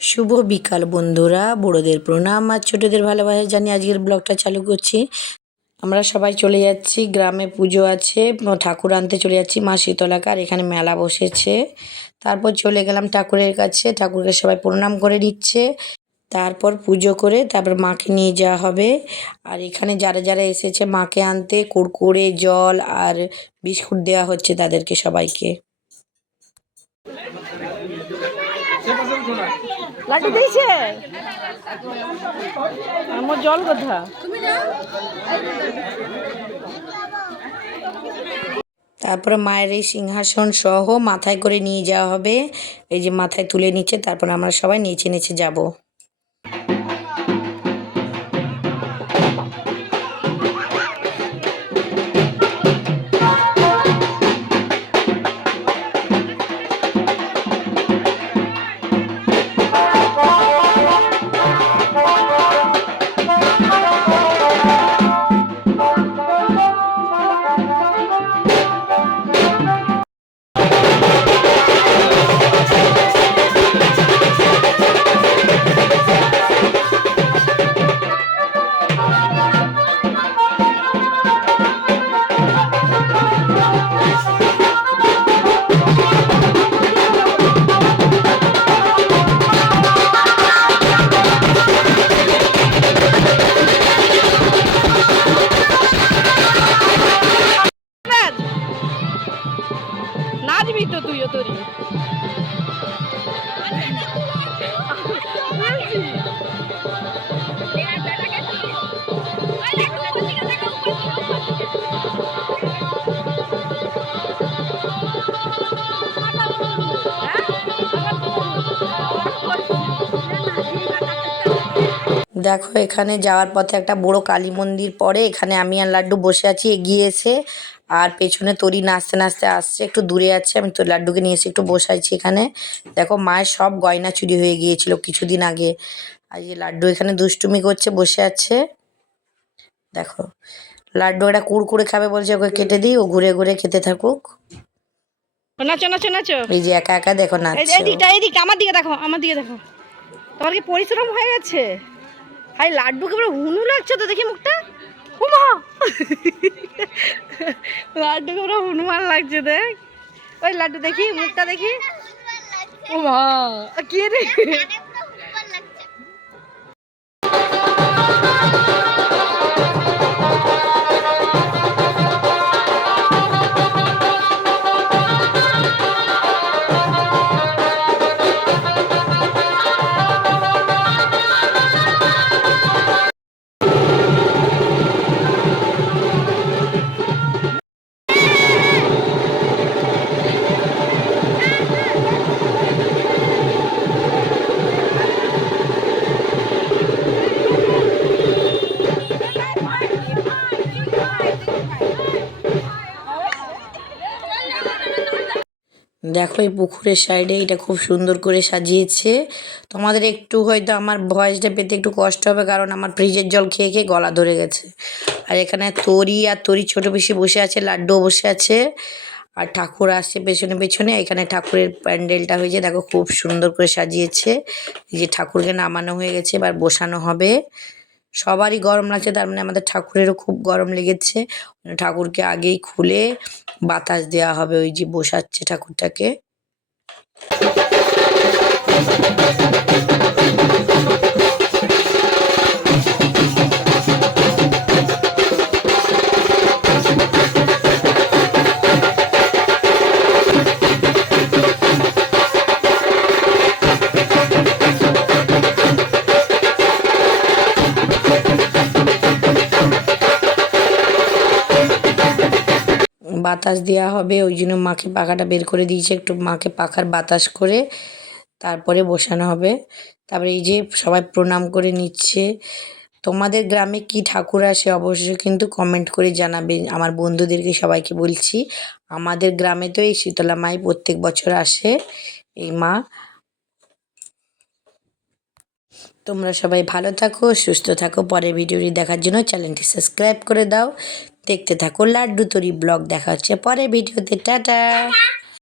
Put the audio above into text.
শুভ বিকাল বন্ধুরা, বড়দের প্রণাম আর ছোটদের ভালোবাসা জানিয়ে আজকের ব্লগটা চালু করছি। আমরা সবাই চলে যাচ্ছি, গ্রামে পুজো আছে, ঠাকুর আনতে চলে যাচ্ছি মা শীতলাকে। আর এখানে মেলা বসেছে। তারপর চলে গেলাম ঠাকুরের কাছে, ঠাকুরকে সবাই প্রণাম করে দিচ্ছে। তারপর পুজো করে তারপর মাকে নিয়ে যাওয়া হবে। আর এখানে যারা যারা এসেছে মাকে আনতে, কুড়কুড়ে, জল আর বিস্কুট দেওয়া হচ্ছে তাদেরকে সবাইকে। লাড্ডু দিয়েছে আমার জল কথা। তারপরে মায়ের এই সিংহাসন সহ মাথায় করে নিয়ে যাওয়া হবে। এই যে মাথায় তুলে নিচ্ছে, তারপর আমরা সবাই নিচে নিচে যাব। নাচবি তো তুইও তোরই। দেখো, এখানে যাওয়ার পথে একটা বড় কালী মন্দির পড়ে। এখানে আমি আর লাড্ডু বসে আছি এগিয়ে এসে, আর পেছনে তরি নাচতে নাচতে আসছে, একটু দূরে আছে। আমি তো লাড্ডুকে নিয়ে এসে একটু বসাইছি এখানে। দেখো, মায়ের সব গয়না চুরি হয়ে গিয়েছিল কিছুদিন আগে। আর এই লাড্ডু এখানে দুষ্টুমি করছে, বসে আছে। দেখো, লাড্ডু একটা কুড়কুড়ে খাবে বলছে, ওকে কেটে দিই, ও ঘুরে ঘুরে খেতে থাকুক। নাচো নাচো নাচো। এই যে একা একা দেখো নাচছে। এইদিকটা আমার দিকে দেখো, আমার দিকে দেখো। তোমার কি পরিশ্রম হয়ে গেছে? হাই, লাড্ডুকে পুরো হুনু লাগছে তো, দেখি মুখটা। উমা, লাড্ডুকে পুরো হনুমান লাগছে, দেখ ওই লাড্ডু, দেখি মুখটা দেখি। উমা, কি রে? দেখো, এই পুকুরের সাইডে এটা খুব সুন্দর করে সাজিয়েছে। তোমাদের একটু হয়তো আমার ভয়েসটা পেতে একটু কষ্ট হবে, কারণ আমার ফ্রিজের জল খেয়ে খেয়ে গলা ধরে গেছে। আর এখানে তরি আর তরি ছোট পিসি বসে আছে, লাড্ডুও বসে আছে, আর ঠাকুর আসছে পেছনে পেছনে। এখানে ঠাকুরের প্যান্ডেলটা হয়েছে, দেখো খুব সুন্দর করে সাজিয়েছে। এই যে ঠাকুরকে নামানো হয়ে গেছে, এবার বসানো হবে। সবারই গরম লাগছে, তার মানে আমাদের ঠাকুরেরও খুব গরম লেগেছে। ঠাকুরকে আগেই খুলে বাতাস দেওয়া হবে, ওই যে বসাচ্ছে ঠাকুরটাকে। বাতাস দেওয়া হবে, ওই জন্য মাকে পাখাটা বের করে দিয়েছে, একটু মাকে পাখার বাতাস করে তারপরে বসানো হবে। তারপরে এই যে সবাই প্রণাম করে নিচ্ছে। তোমাদের গ্রামে কি ঠাকুর আসে অবশ্যই কিন্তু কমেন্ট করে জানাবে। আমার বন্ধুদেরকে সবাইকে বলছি, আমাদের গ্রামে তো এই শীতলা মাই প্রত্যেক বছর আসে, এই মা। তোমরা সবাই ভালো থাকো, সুস্থ থাকো। পরের ভিডিওটি দেখার জন্য চ্যানেলটি সাবস্ক্রাইব করে দাও। দেখতে থাকো লাড্ডু তরি ব্লগ। দেখা হচ্ছে পরের ভিডিওতে। টাটা।